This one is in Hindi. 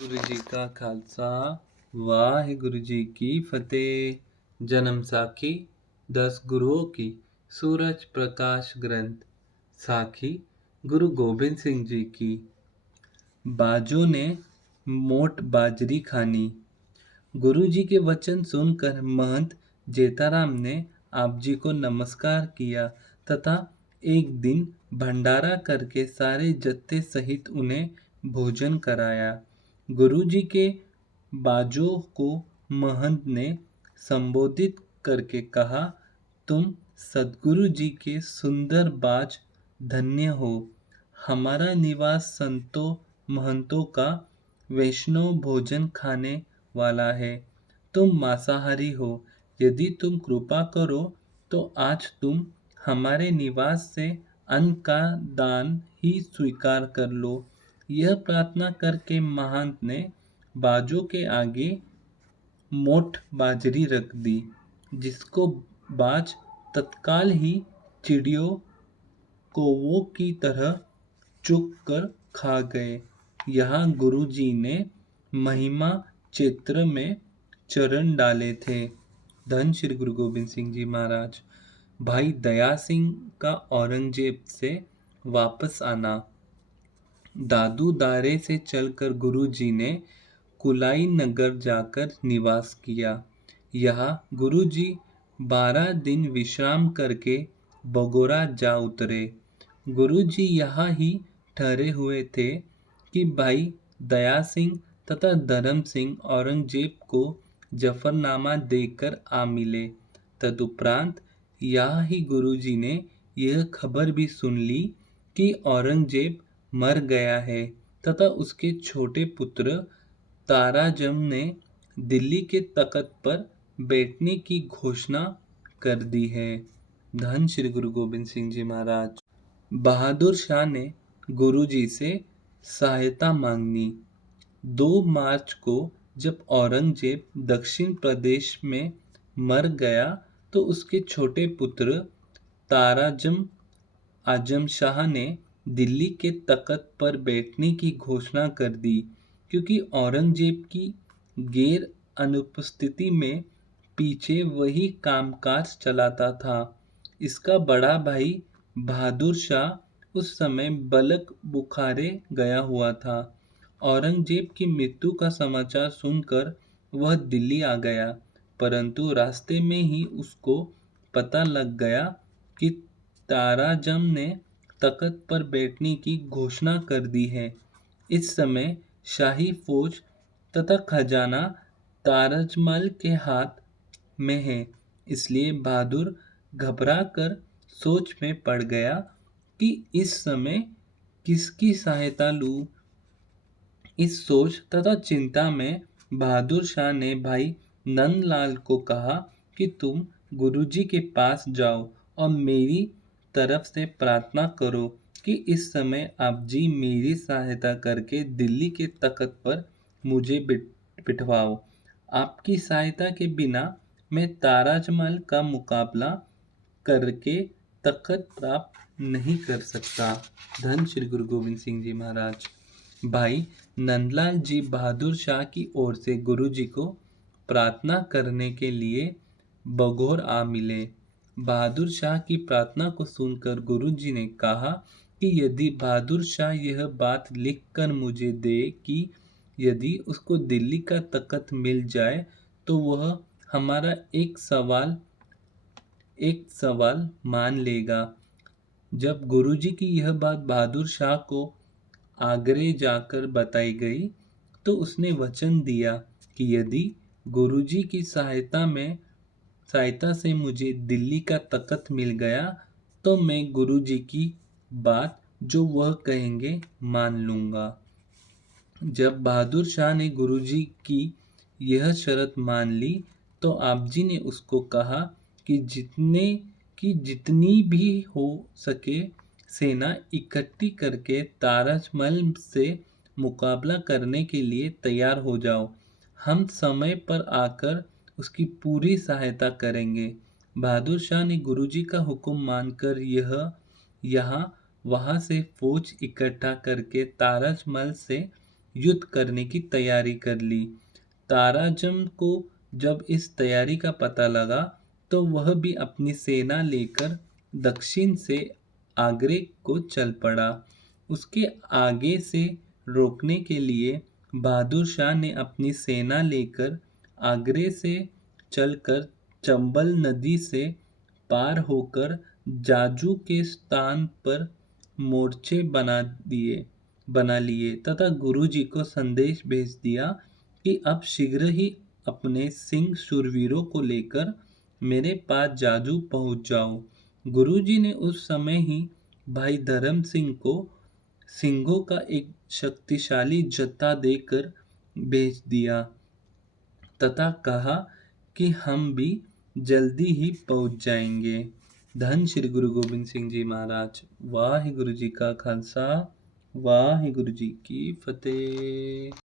गुरु जी का खालसा वाहिगुरु जी की फतेह। जन्म साखी 10 गुरुओं की सूरज प्रकाश ग्रंथ साखी गुरु गोबिंद सिंह जी की। बाजों ने मोट बाजरी खानी। गुरु जी के वचन सुनकर महंत जेताराम ने आप जी को नमस्कार किया तथा एक दिन भंडारा करके सारे जत्थे सहित उन्हें भोजन कराया। गुरु जी के बाजों को महंत ने संबोधित करके कहा, तुम सद्गुरु जी के सुंदर बाज धन्य हो। हमारा निवास संतों महंतों का वैष्णव भोजन खाने वाला है। तुम मांसाहारी हो। यदि तुम कृपा करो तो आज तुम हमारे निवास से अन्न का दान ही स्वीकार कर लो। यह प्रार्थना करके महंत ने बाजों के आगे मोट बाजरी रख दी, जिसको बाज तत्काल ही चिड़ियों कौवों की तरह चुग कर खा गए। यहाँ गुरु जी ने महिमा क्षेत्र में चरण डाले थे। धन श्री गुरु गोबिंद सिंह जी महाराज। भाई दया सिंह का औरंगजेब से वापस आना। दादू दारे से चलकर गुरु जी ने कुलाई नगर जाकर निवास किया। यहाँ गुरु जी 12 दिन विश्राम करके बगोरा जा उतरे। गुरु जी यहाँ ही ठहरे हुए थे कि भाई दया सिंह तथा धर्म सिंह औरंगजेब को जफरनामा देकर आ मिले। तदुपरांत यहाँ ही गुरु जी ने यह खबर भी सुन ली कि औरंगजेब मर गया है तथा उसके छोटे पुत्र ताराजम ने दिल्ली के तख्त पर बैठने की घोषणा कर दी है। धन श्री गुरु गोबिंद सिंह जी महाराज। बहादुर शाह ने गुरु जी से सहायता मांगनी। 2 मार्च को जब औरंगजेब दक्षिण प्रदेश में मर गया तो उसके छोटे पुत्र ताराजम आजम शाह ने दिल्ली के तख्त पर बैठने की घोषणा कर दी। क्योंकि औरंगजेब की गैर अनुपस्थिति में पीछे वही कामकाज चलाता था। इसका बड़ा भाई बहादुर शाह उस समय बलक बुखारे गया हुआ था। औरंगजेब की मृत्यु का समाचार सुनकर वह दिल्ली आ गया, परंतु रास्ते में ही उसको पता लग गया कि ताराजम ने तख्त पर बैठने की घोषणा कर दी है। इस समय शाही फौज तथा खजाना ताराजमल के हाथ में है। इसलिए बहादुर घबरा कर सोच में पड़ गया कि इस समय किसकी सहायता लूं। इस सोच तथा चिंता में बहादुर शाह ने भाई नंदलाल को कहा कि तुम गुरुजी के पास जाओ और मेरी तरफ से प्रार्थना करो कि इस समय आप जी मेरी सहायता करके दिल्ली के तख्त पर मुझे बिठवाओ। आपकी सहायता के बिना मैं ताराजमल का मुकाबला करके तख्त प्राप्त नहीं कर सकता। धन श्री गुरु गोविंद सिंह जी महाराज। भाई नंदलाल जी बहादुर शाह की ओर से गुरु जी को प्रार्थना करने के लिए बगौर आ मिले। बहादुर शाह की प्रार्थना को सुनकर गुरु जी ने कहा कि यदि बहादुर शाह यह बात लिखकर मुझे दे कि यदि उसको दिल्ली का तख्त मिल जाए तो वह हमारा एक सवाल मान लेगा। जब गुरुजी की यह बात बहादुर शाह को आगरे जाकर बताई गई तो उसने वचन दिया कि यदि गुरुजी की सहायता से मुझे दिल्ली का तख्त मिल गया तो मैं गुरुजी की बात जो वह कहेंगे मान लूँगा। जब बहादुर शाह ने गुरुजी की यह शर्त मान ली तो आप जी ने उसको कहा कि जितनी भी हो सके सेना इकट्ठी करके ताराजमल से मुकाबला करने के लिए तैयार हो जाओ। हम समय पर आकर उसकी पूरी सहायता करेंगे। बहादुर शाह ने गुरुजी का हुक्म मानकर यहाँ वहाँ से फौज इकट्ठा करके ताराजमल से युद्ध करने की तैयारी कर ली। ताराजम को जब इस तैयारी का पता लगा तो वह भी अपनी सेना लेकर दक्षिण से आगरे को चल पड़ा। उसके आगे से रोकने के लिए बहादुर शाह ने अपनी सेना लेकर आगरे से चलकर चंबल नदी से पार होकर जाजू के स्थान पर मोर्चे बना लिए तथा गुरुजी को संदेश भेज दिया कि अब शीघ्र ही अपने सिंह शूरवीरों को लेकर मेरे पास जाजू पहुंच जाओ। गुरुजी ने उस समय ही भाई धर्म सिंह को सिंहों का एक शक्तिशाली जत्था देकर भेज दिया तथा कहा कि हम भी जल्दी ही पहुंच जाएंगे। धन श्री गुरु गोबिंद सिंह जी महाराज। वाहिगुरु जी का खालसा वाहिगुरु जी की फतेह।